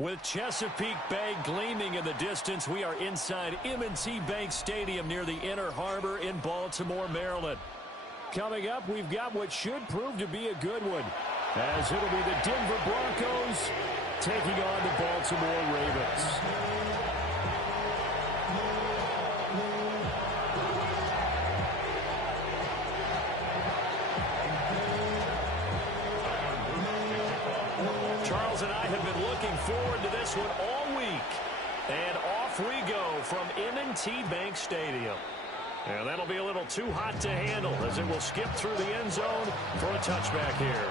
With Chesapeake Bay gleaming in the distance, we are inside M&T Bank Stadium near the Inner Harbor in Baltimore, Maryland. Coming up, we've got what should prove to be a good one, as it'll be the Denver Broncos taking on the Baltimore Ravens. Charles and I have been looking forward to this one all week. And off we go from M&T Bank Stadium. And that'll be a little too hot to handle as it will skip through the end zone for a touchback here.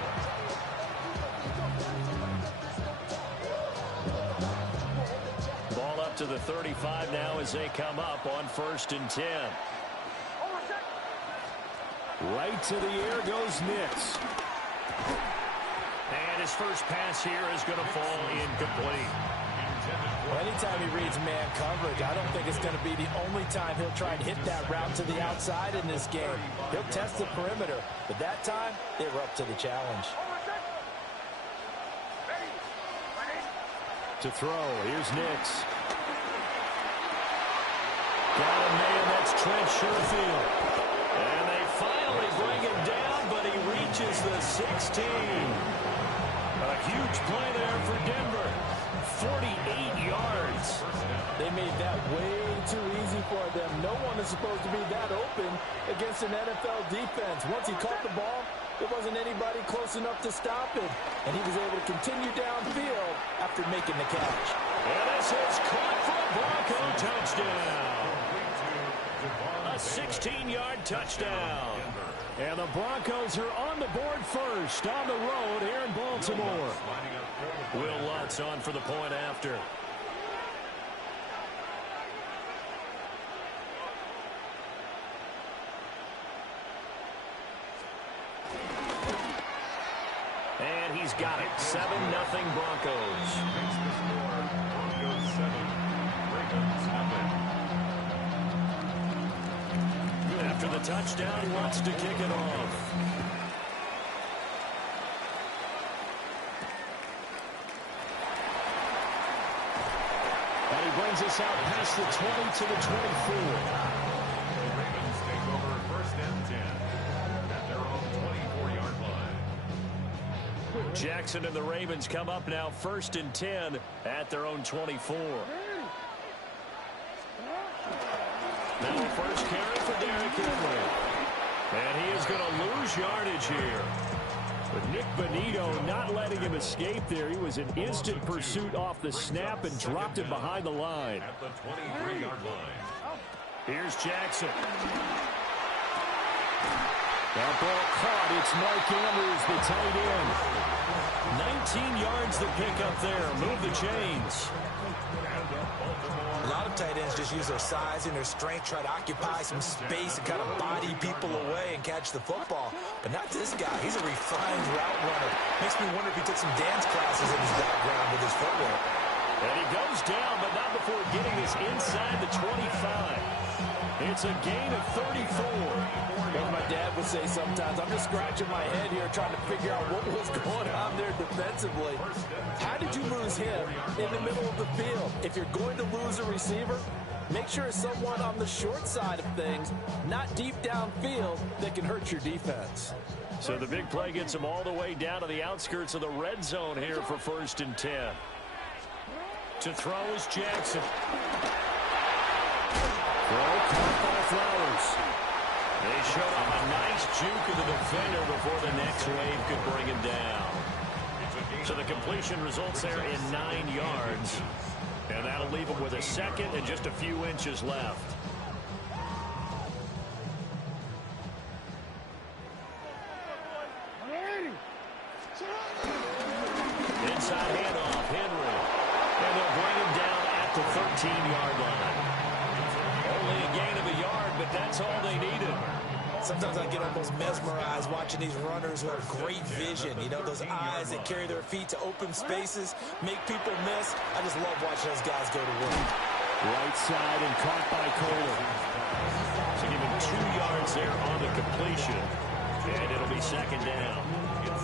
Ball up to the 35 now as they come up on 1st and 10. Right to the air goes Nix. And his first pass here is going to fall incomplete. Well, anytime he reads man coverage, I don't think it's going to be the only time he'll try and hit that route to the outside in this game. He'll test the perimeter, but that time, they were up to the challenge. To throw, here's Nix. Got a man, that's Trent Sherfield. And they finally bring him down, but he reaches the 16. A huge play there for Denver. 48 yards. They made that way too easy for them. No one is supposed to be that open against an NFL defense. Once he caught the ball, there wasn't anybody close enough to stop it. And he was able to continue downfield after making the catch. And this is caught for a Bronco touchdown. A 16-yard touchdown. And the Broncos are on the board first on the road here in Baltimore. Will Lutz on for the point after. And he's got it. 7-0 Broncos. Broncos 7, Ravens nothing. After the touchdown, he wants to kick it off. And he brings us out past the 20 to the 24. The Ravens take over 1st and 10 at their own 24-yard line. Jackson and the Ravens come up now 1st and 10 at their own 24. Now the first carry for Derrick Henry. And he is going to lose yardage here. But Nick Bonito not letting him escape there. He was in instant pursuit off the snap and dropped him behind the line. At the 23-yard line. Here's Jackson. That ball caught. It's Mark Andrews, the tight end. 19 yards the pick up there. Move the chains. A lot of tight ends just use their size and their strength, try to occupy some space and kind of body people away and catch the football. But not this guy. He's a refined route runner. Makes me wonder if he took some dance classes in his background with his footwork. And he goes down, but not before getting this inside the 25. It's a gain of 34. As my dad would say sometimes, I'm just scratching my head here trying to figure out what was going on there defensively. How did you lose him in the middle of the field? If you're going to lose a receiver, make sure it's someone on the short side of things, not deep downfield, that can hurt your defense. So the big play gets him all the way down to the outskirts of the red zone here for 1st and 10. To throw is Jackson. Throw caught by Flowers. They showed him a nice juke of the defender before the next wave could bring him down. So the completion results there in 9 yards. And that'll leave him with a second and just a few inches left. Inside handoff, Henry. And they'll bring him down at the 13-yard line. Only a gain of a yard, but that's all they needed. Sometimes I get almost mesmerized watching these runners who have great vision. You know, those eyes that carry their feet to open spaces, make people miss. I just love watching those guys go to work. Right side and caught by Kohler. So give him 2 yards there on the completion. And it'll be second down.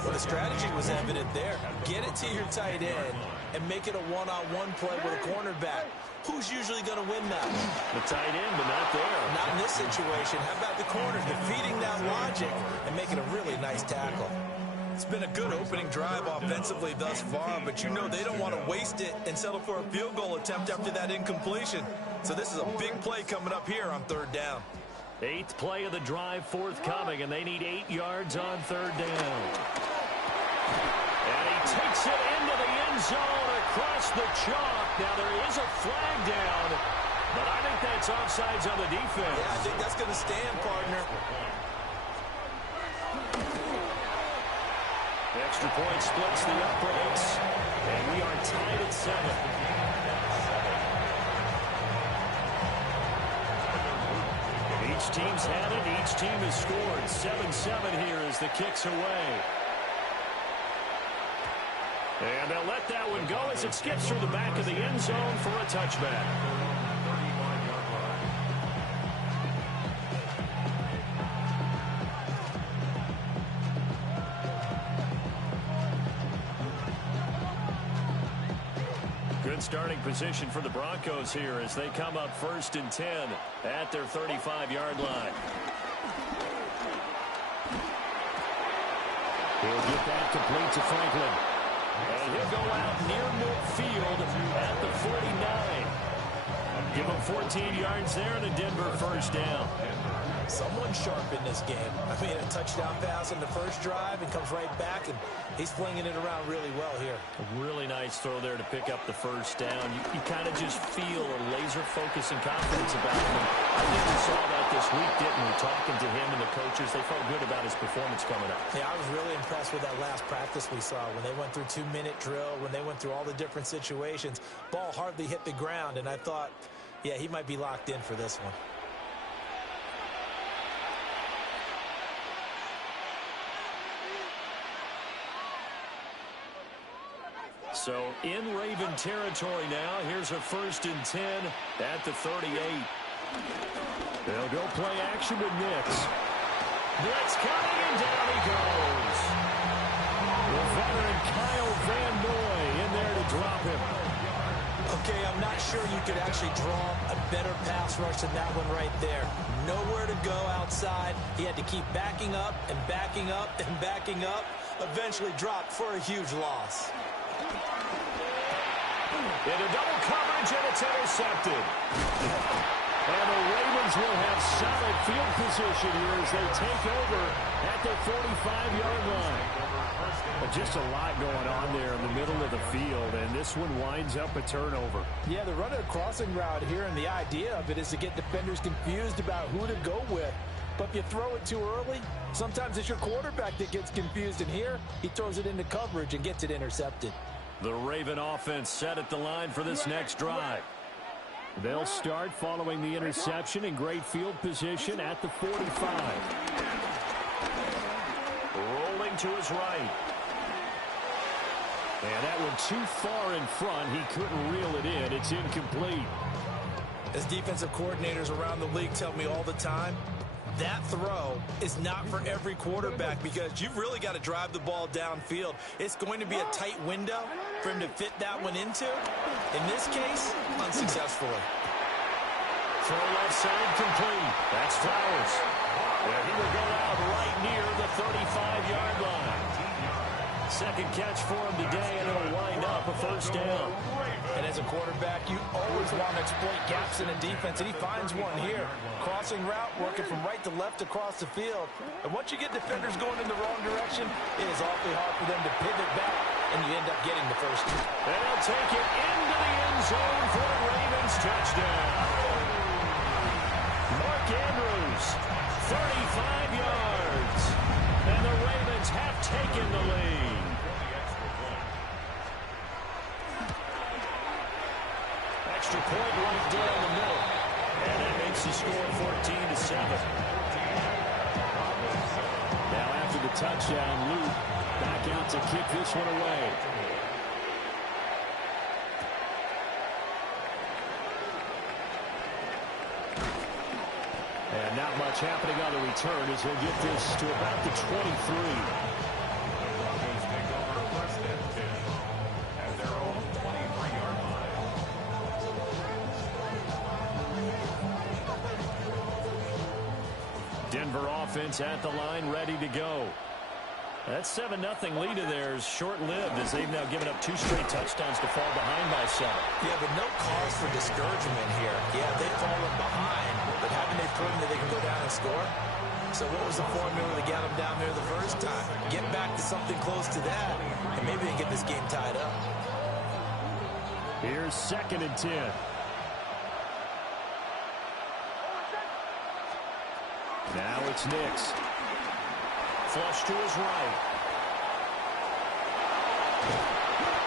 Well, the strategy was evident there. Get it to your tight end and make it a one-on-one play with a cornerback. Who's usually going to win that? The tight end, but not there. Not in this situation. How about the corner defeating that logic and making a really nice tackle? It's been a good opening drive offensively thus far, but you know they don't want to waste it and settle for a field goal attempt after that incompletion. So this is a big play coming up here on third down. 8th play of the drive forthcoming, and they need 8 yards on third down. And he takes it into the end zone across the chalk. Now there is a flag down, but I think that's offsides on the defense. Yeah, I think that's going to stand, partner. Extra point splits the uprights, and we are tied at 7. Each team's had it. Each team has scored. 7-7 here as the kick's away. And they'll let that one go as it skips through the back of the end zone for a touchback. Good starting position for the Broncos here as they come up 1st and 10 at their 35-yard line. He'll get that complete to Franklin. And he'll go out near midfield at the 49. Give him 14 yards there and a Denver first down. Someone sharp in this game. I mean, a touchdown pass on the first drive and comes right back, and he's flinging it around really well here. A really nice throw there to pick up the first down. You kind of just feel a laser focus and confidence about him. I think we saw that this week, didn't we? Talking to him and the coaches, they felt good about his performance coming up. Yeah, I was really impressed with that last practice we saw when they went through 2-minute drill, when they went through all the different situations. Ball hardly hit the ground, and I thought, yeah, he might be locked in for this one. So in Raven territory now. Here's a 1st and 10 at the 38. They'll go play action with Nix. Blitz coming, and down he goes. The veteran Kyle Van Noy in there to drop him. Okay, I'm not sure you could actually draw a better pass rush than that one right there. Nowhere to go outside. He had to keep backing up and backing up and backing up. Eventually dropped for a huge loss. Into double coverage, and it's intercepted. And the Ravens will have solid field position here as they take over at their 45-yard line. But just a lot going on there in the middle of the field, and this one winds up a turnover. Yeah, they're running a crossing route here, and the idea of it is to get defenders confused about who to go with. But if you throw it too early, sometimes it's your quarterback that gets confused, and here he throws it into coverage and gets it intercepted. The Raven offense set at the line for this next drive. They'll start following the interception in great field position at the 45. Rolling to his right. And that one too far in front. He couldn't reel it in. It's incomplete. As defensive coordinators around the league tell me all the time, that throw is not for every quarterback because you've really got to drive the ball downfield. It's going to be a tight window for him to fit that one into. In this case, unsuccessfully. Throw left side complete. That's Flowers. And he will go out right near the 35-yard line. Second catch for him today, and it'll wind up a first down. And as a quarterback, you always want to exploit gaps in a defense, and he finds one here. Crossing route, working from right to left across the field. And once you get defenders going in the wrong direction, it is awfully hard for them to pivot back, and you end up getting the first. And he'll take it into the end zone for a Ravens touchdown. Mark Andrews, 35 yards. And the Ravens have taken the lead. Extra point right down the middle. And that makes the score 14-7. Now after the touchdown, Luke back out to kick this one away. And Not much happening on the return as he'll get this to about the 23. Denver offense at the line, ready to go. That 7-0 lead of theirs short-lived as they've now given up 2 straight touchdowns to fall behind by 7. Yeah, but no cause for discouragement here. Yeah, they've fallen behind, but haven't they proven that they can go down and score? So what was the formula to get them down there the first time? Get back to something close to that, and maybe they can get this game tied up. Here's 2nd and 10. Now it's Nix. Flush to his right.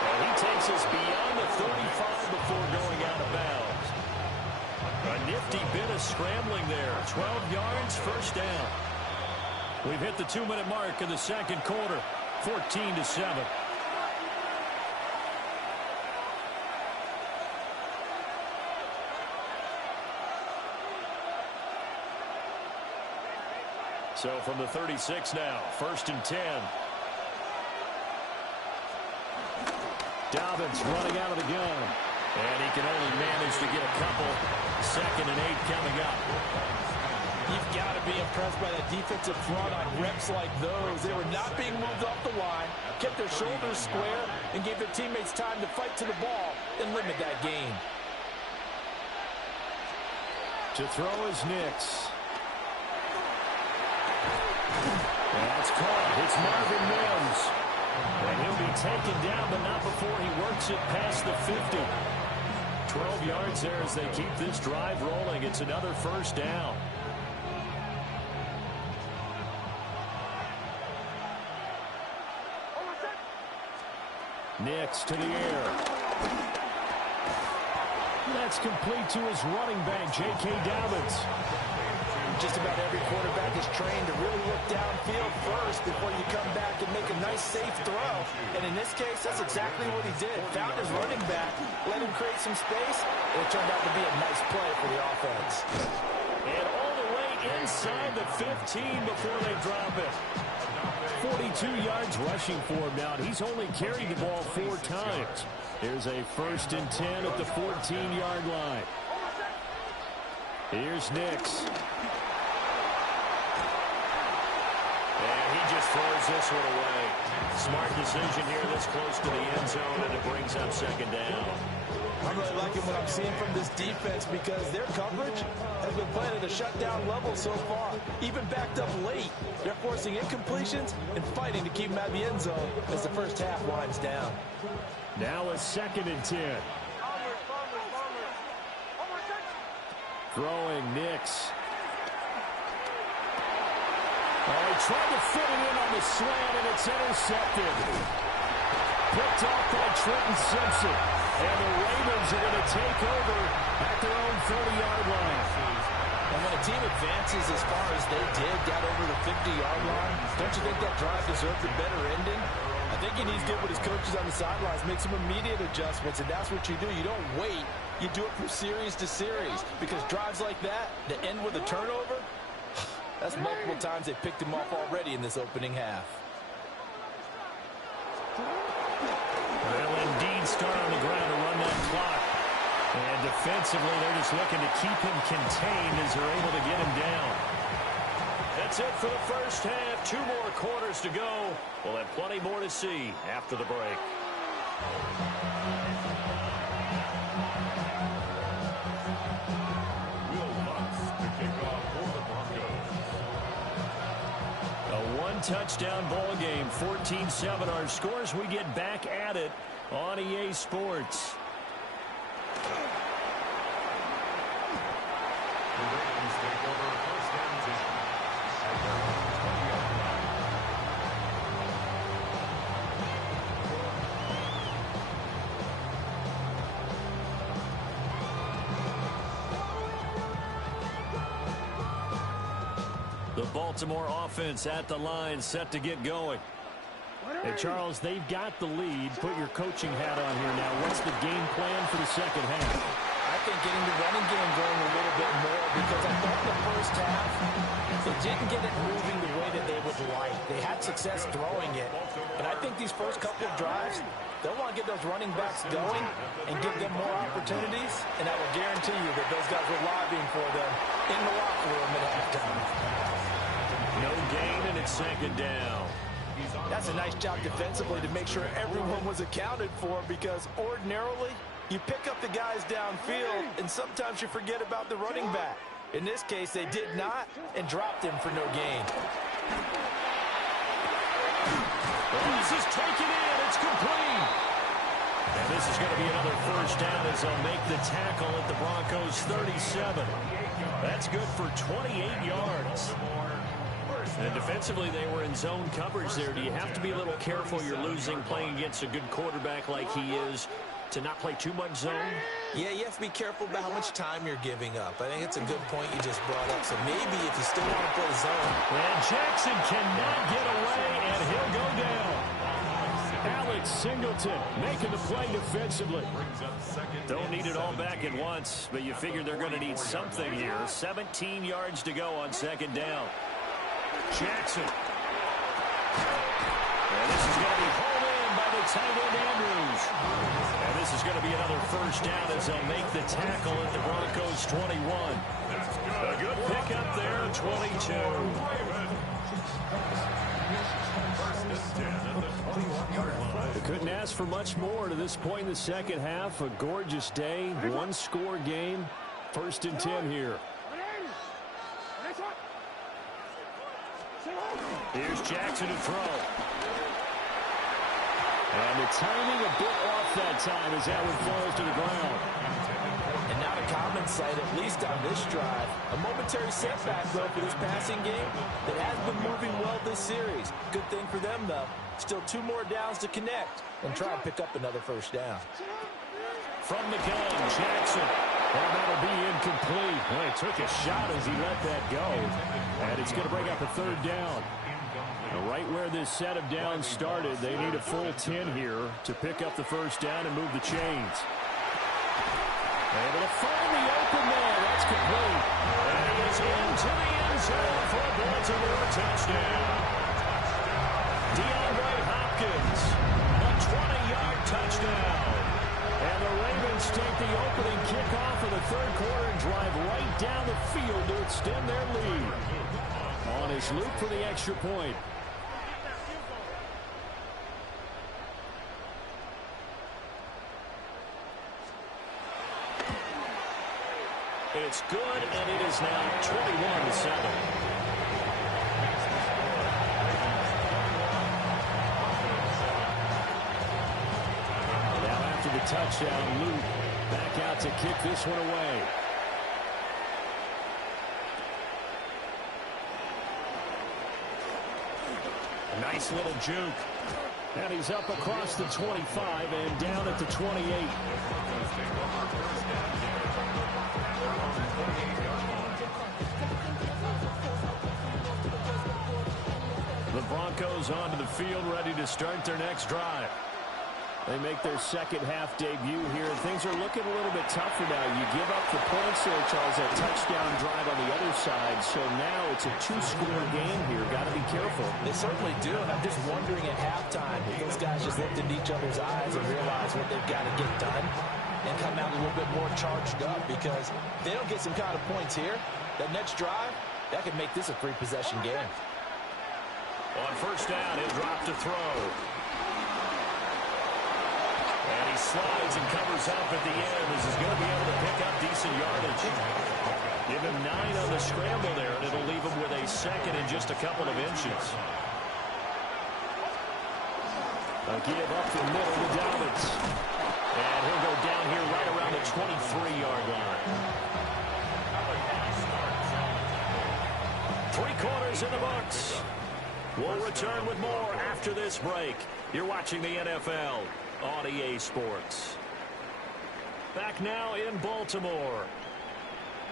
And he takes us beyond the 35 before going out of bounds. A nifty bit of scrambling there. 12 yards, first down. We've hit the 2-minute mark in the second quarter. 14-7. So from the 36 now, 1st and 10. Dobbins running out of the gun. And he can only manage to get a couple. 2nd and 8 coming up. You've got to be impressed by that defensive front on reps like those. They were not being moved off the line, kept their shoulders square, and gave their teammates time to fight to the ball and limit that gain. To throw is Nix. That's caught. It's Marvin Mims. And he'll be taken down, but not before he works it past the 50. 12 yards there as they keep this drive rolling. It's another first down. Nix to the air. That's complete to his running back, J.K. Dobbins. Just about every quarterback is trained to really look downfield first before you come back and make a nice, safe throw. And in this case, that's exactly what he did. Found his running back, let him create some space, and it turned out to be a nice play for the offense. And all the way inside the 15 before they drop it. 42 yards rushing for him now. He's only carried the ball 4 times. Here's a 1st and 10 at the 14-yard line. Here's Nix. And he just throws this one away. Smart decision here this close to the end zone, and it brings up 2nd down. I'm really liking what I'm seeing from this defense because their coverage has been playing at a shutdown level so far. Even backed up late, they're forcing incompletions and fighting to keep them out of the end zone as the first half winds down. Now a 2nd and 10. Throwing Nix. Oh, he tried to fit it in on the slant, and it's intercepted. Picked off by Trenton Simpson. And the Ravens are going to take over at their own 30-yard line. And when a team advances as far as they did, got over the 50-yard line, don't you think that drive deserved a better ending? I think he needs to get with his coaches on the sidelines, make some immediate adjustments, and that's what you do. You don't wait. You do it from series to series because drives like that end with a turnover, that's multiple times they picked him off already in this opening half. They'll indeed start on the ground to run that clock. And defensively, they're just looking to keep him contained as they're able to get him down. That's it for the first half. 2 more quarters to go. We'll have plenty more to see after the break. A 1-touchdown ball game, 14-7. Our scores, we get back at it on EA Sports. The Baltimore offense at the line, set to get going. And Charles, they've got the lead. Put your coaching hat on here now. What's the game plan for the second half? I think getting the running game going a little bit more, because I thought the first half, they didn't get it moving the way that they would like. They had success throwing it, but I think these first couple of drives, they'll want to get those running backs going and give them more opportunities, and I will guarantee you that those guys were lobbying for them in the locker room at halftime. No gain, and it's second down. That's a nice job defensively to make sure everyone was accounted for, because ordinarily you pick up the guys downfield and sometimes you forget about the running back. In this case, they did not and dropped him for no gain. This is taken in. It's complete. And this is going to be another first down as they'll make the tackle at the Broncos' 37. That's good for 28 yards. And defensively, they were in zone coverage there. Do you have to be a little careful? You're losing playing against a good quarterback like he is to not play too much zone? Yeah, you have to be careful about how much time you're giving up. I think it's a good point you just brought up. So maybe if you still want to play zone. And Jackson cannot get away, and he'll go down. Alex Singleton making the play defensively. Don't need it all back at once, but you figure they're going to need something here. 17 yards to go on second down. Jackson. And this is going to be hauled in by the tight end Andrews. And this is going to be another first down as they'll make the tackle at the Broncos' 21. A good pickup there, 22. They couldn't ask for much more to this point in the second half. A gorgeous day, one-score game. First and 10 here. Here's Jackson to throw. And the timing a bit off that time as that one falls to the ground. And not a common sight, at least on this drive. A momentary setback, though, for this passing game that has been moving well this series. Good thing for them, though. Still 2 more downs to connect and try and pick up another first down. From the gun, Jackson. And that'll be incomplete. Well, he took a shot as he let that go. And it's going to bring up a third down. Right where this set of downs started, they need a full 10 here to pick up the first down and move the chains. Able to find the open man. That's complete. And he is into the end zone for a Baltimore touchdown. DeAndre Hopkins, a 20-yard touchdown. And the Ravens take the opening kickoff of the third quarter and drive right down the field to extend their lead. On his loop for the extra point. It's good, and it is now 21-7. Now after the touchdown, Luke back out to kick this one away. A nice little juke. And he's up across the 25 and down at the 28. The Broncos onto the field, ready to start their next drive. They make their second half debut here, and things are looking a little bit tougher now. You give up the points there, Charles, that touchdown drive on the other side. So now it's a 2-score game here. Got to be careful. They certainly do, and I'm just wondering at halftime if those guys just looked into each other's eyes and realized what they've got to get done and come out a little bit more charged up, because if they don't get some kind of points here, that next drive, that could make this a 3-possession game. On first down, he'll drop to throw. And he slides and covers up at the end. This is going to be able to pick up decent yardage. Give him 9 on the scramble there, and it'll leave him with a second and just a couple of inches. A give up the middle to Dobbins. And he'll go down here right around the 23-yard line. 3 quarters in the books. We'll return with more after this break. You're watching the NFL on EA Sports. Back now in Baltimore.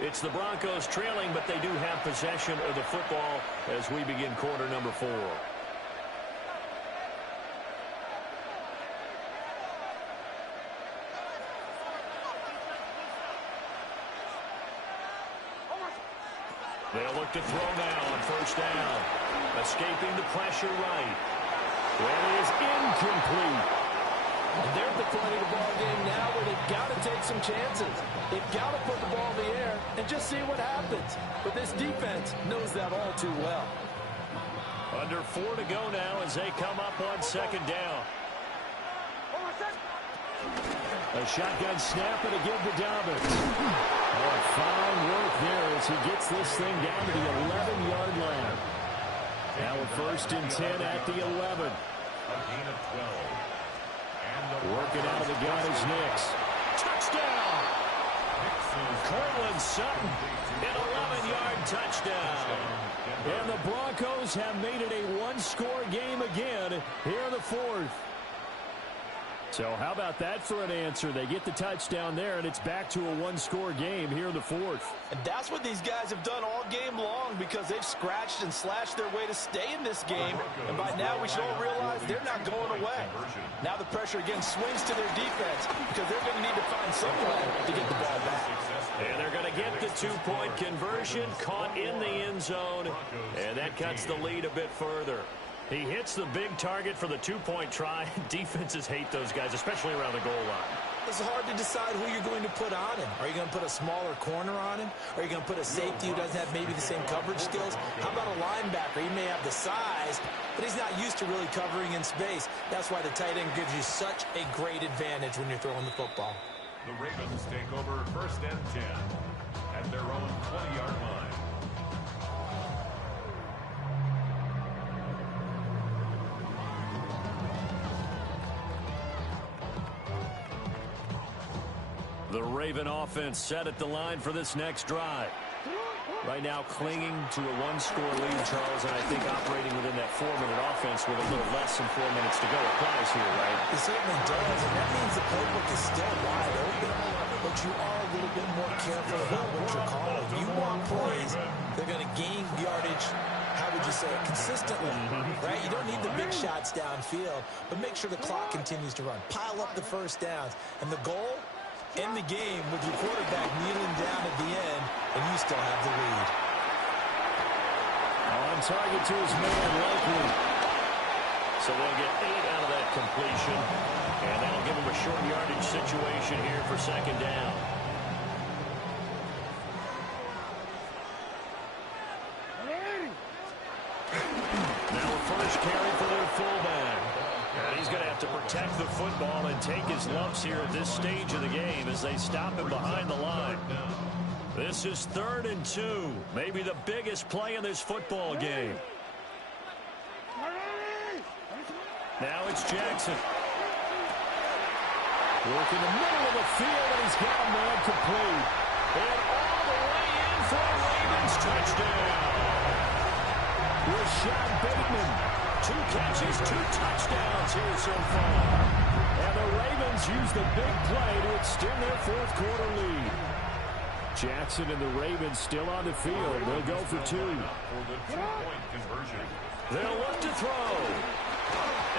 It's the Broncos trailing, but they do have possession of the football as we begin quarter number 4. They'll look to throw now on first down. Escaping the pressure right. That is incomplete. And they're at the point of the ball game now where they've got to take some chances. They've got to put the ball in the air and just see what happens. But this defense knows that all too well. Under 4 to go now as they come up on second down. A shotgun snap and a give to Dobbins. Oh, fine work there as he gets this thing down to the 11-yard line. Now a 1st and 10 at the 11. A gain of 12. Working out of the gun is Nix. Touchdown! Cortland Sutton, an 11-yard touchdown. And the Broncos have made it a one-score game again here in the 4th. So how about that for an answer? They get the touchdown there, and it's back to a one-score game here in the 4th. And that's what these guys have done all game long because they've scratched and slashed their way to stay in this game. And by now, we should all realize they're not going away. Now the pressure again swings to their defense because they're going to need to find some way to get the ball back. And they're going to get the two-point conversion, caught in the end zone, and that cuts the lead a bit further. He hits the big target for the two-point try. Defenses hate those guys, especially around the goal line. It's hard to decide who you're going to put on him. Are you going to put a smaller corner on him? Or are you going to put a safety who doesn't have maybe the same coverage skills? How about a linebacker? He may have the size, but he's not used to really covering in space. That's why the tight end gives you such a great advantage when you're throwing the football. The Ravens take over 1st and 10 at their own 20-yard line. The Raven offense set at the line for this next drive. Right now clinging to a one-score lead, Charles, and I think operating within that 4-minute offense with a little less than 4 minutes to go applies here, right? It certainly does, and that means the playbook is still wide open. But you are a little bit more careful about what you're calling. You want plays that are going to gain yardage, how would you say it, consistently, right? You don't need the big shots downfield, but make sure the clock continues to run. Pile up the first downs, and the goal, end the game with your quarterback kneeling down at the end, and you still have the lead. On target to his man, likely. So they'll get 8 out of that completion, and that'll give him a short yardage situation here for second down. Now a first carry for their fullback. And he's going to have to protect the football and take his lumps here at this stage of the game as they stop him behind the line. This is 3rd and 2. Maybe the biggest play in this football game. Now it's Jackson. Working the middle of the field, and he's got a man complete. And all the way in for a Ravens touchdown. Rashad Bateman. 2 catches, 2 touchdowns here so far. And the Ravens use the big play to extend their 4th quarter lead. Jackson and the Ravens still on the field. They'll go for 2. For the 2-point conversion. They'll look to throw.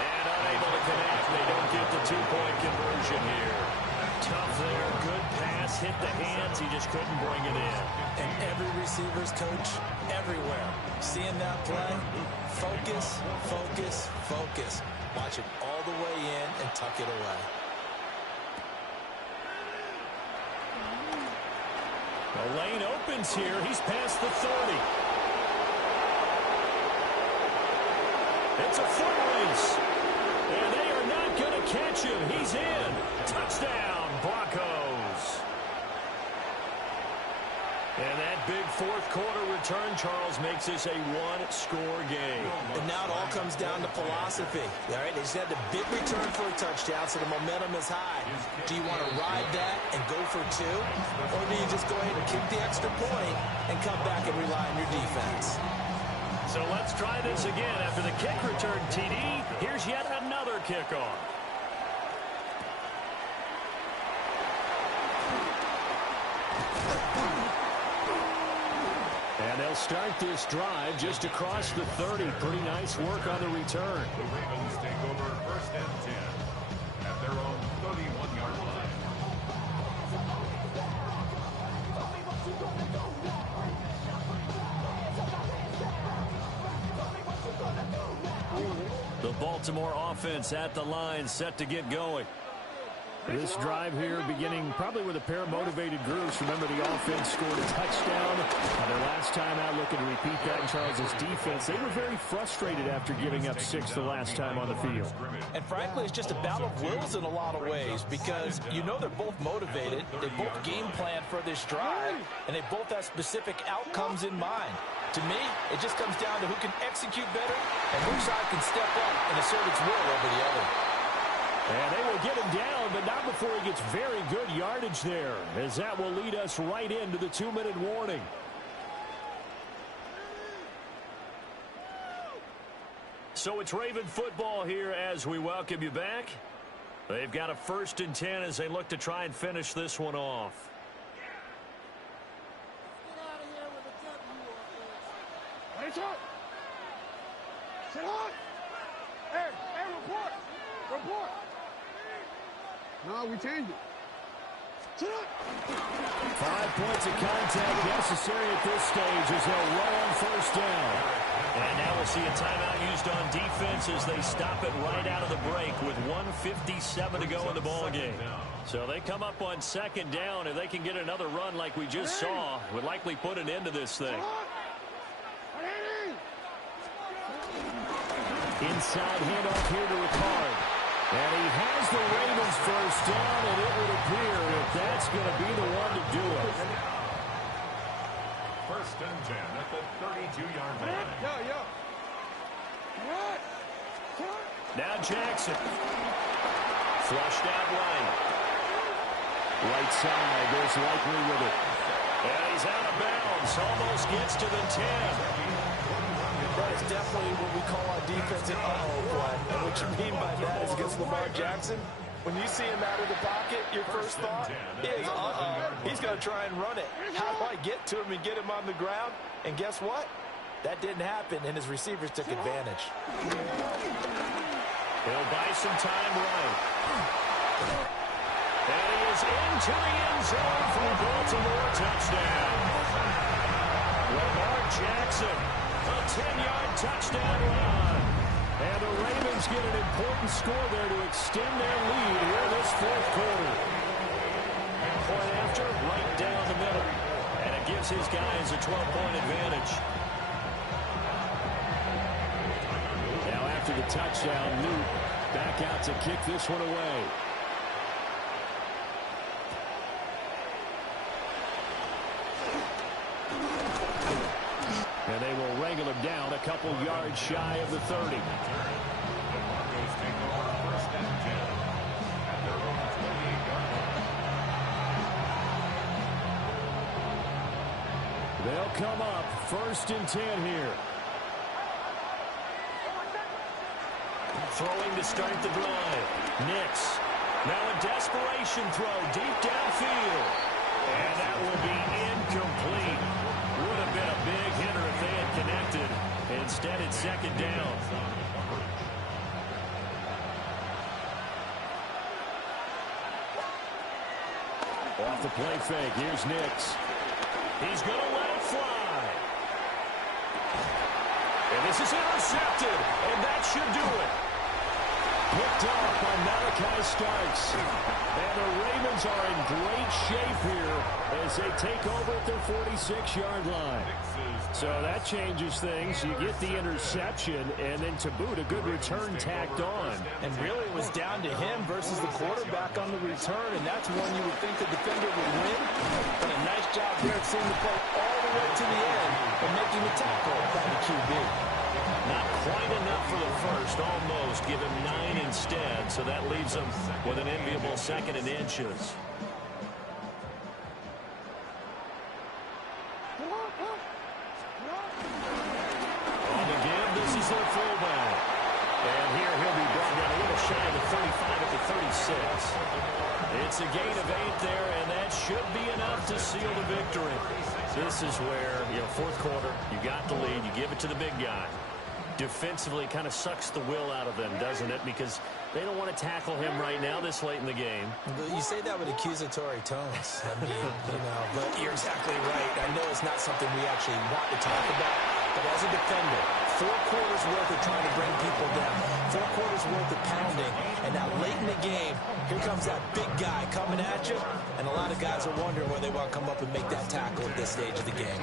And unable to connect. They don't get the 2-point conversion here. Tough there. Good pass. Hit the hands. He just couldn't bring it in. And every receiver's coach everywhere. Seeing that play, focus, focus, focus. Watch it all the way in and tuck it away. The lane opens here. He's past the 30. It's a foot race. And they are not going to catch him. He's in. Touchdown, Broncos. And that big 4th quarter return, Charles, makes this a one-score game. And now it all comes down to philosophy. All right, they just had the big return for a touchdown, so the momentum is high. Do you want to ride that and go for 2? Or do you just go ahead and kick the extra point and come back and rely on your defense? So let's try this again. After the kick return, TD, here's yet another kickoff. And they'll start this drive just across the 30. Pretty nice work on the return. The Ravens take over 1st and 10 at their own 31-yard line. The Baltimore offense at the line, set to get going. This drive here beginning probably with a pair of motivated groups. Remember, the offense scored a touchdown. Their last time out, looking to repeat that in Charles' defense. They were very frustrated after giving up 6 the last time on the field. And frankly, it's just a battle of wills in a lot of ways because you know they're both motivated. They both game plan for this drive, and they both have specific outcomes in mind. To me, it just comes down to who can execute better and which side can step up and assert its will over the other. And they will get him down, but not before he gets very good yardage there, as that will lead us right into the 2-minute warning. So it's Raven football here as we welcome you back. They've got a 1st and 10 as they look to try and finish this one off. Sit on. Hey, report. Report. No, we changed it. Sit on. 5 points of contact necessary at this stage as they'll roll on 1st down. And now we'll see a timeout used on defense as they stop it right out of the break with 1:57 to go in the ballgame. So they come up on 2nd down. If they can get another run like we just saw, would likely put an end to this thing. Inside handoff here to Ricard. And he has the Ravens 1st down, and it would appear that that's going to be the one to do it. 1st and 10 at the 32-yard line. Yo. Now Jackson. Flushed out right. Right side, there's Likely with it. And he's out of bounds. Almost gets to the 10. That's definitely what we call on defense an uh-oh play. And what you mean by that is against Lamar Jackson, when you see him out of the pocket, your first thought is, he's going to try and run it. How do I get to him and get him on the ground? And guess what? That didn't happen, and his receivers took advantage. He'll buy some time right. And he is into the end zone for a Baltimore touchdown. Lamar Jackson, a 10-yard touchdown run. And the Ravens get an important score there to extend their lead here this 4th quarter. Point after, right down the middle. And it gives his guys a 12-point advantage. Now after the touchdown, Luke back out to kick this one away. And they will wrangle him down a couple yards shy of the 30. They'll come up 1st and 10 here. Throwing to start the drive. Nix. Now a desperation throw deep downfield. And that will be incomplete. Would have been a big hitter if they had connected. Instead, it's 2nd down. Off the play fake. Here's Nix. He's going to let it fly. And this is intercepted. And that should do it. Picked off by Malachi Starks. And the Ravens are in great shape here as they take over at their 46-yard line. So that changes things. You get the interception, and then to boot, a good return tacked on. And really it was down to him versus the quarterback on the return, and that's one you would think the defender would win. But a nice job there at seeing the play all the way to the end and making the tackle by the QB. Not quite enough for the first, almost. Give him 9 instead, so that leaves him with an enviable 2nd and inches. On the give, this is their fullback. And here he'll be brought down a little shy of the 35 at the 36. It's a gain of 8 there, and that should be enough to seal the victory. This is where, 4th quarter, you got the lead, you give it to the big guy. Defensively kind of sucks the will out of them, doesn't it? Because they don't want to tackle him right now this late in the game. You say that with accusatory tones. I mean, but you're exactly right. I know it's not something we actually want to talk about, But as a defender, 4 quarters worth of trying to bring people down, 4 quarters worth of pounding, and now late in the game, here comes that big guy coming at you, and a lot of guys are wondering where they want to come up and make that tackle at this stage of the game.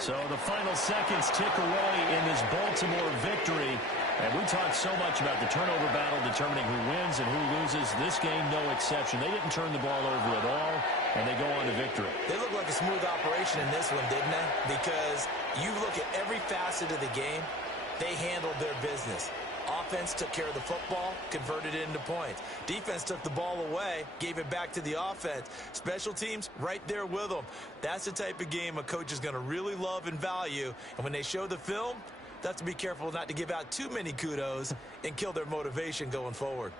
So the final seconds tick away in this Baltimore victory. And we talked so much about the turnover battle determining who wins and who loses. This game, no exception. They didn't turn the ball over at all, and they go on to victory. They look like a smooth operation in this one, didn't they? Because you look at every facet of the game, they handled their business. Offense took care of the football, converted it into points. Defense took the ball away, gave it back to the offense. Special teams, right there with them. That's the type of game a coach is going to really love and value. And when they show the film, they have to be careful not to give out too many kudos and kill their motivation going forward.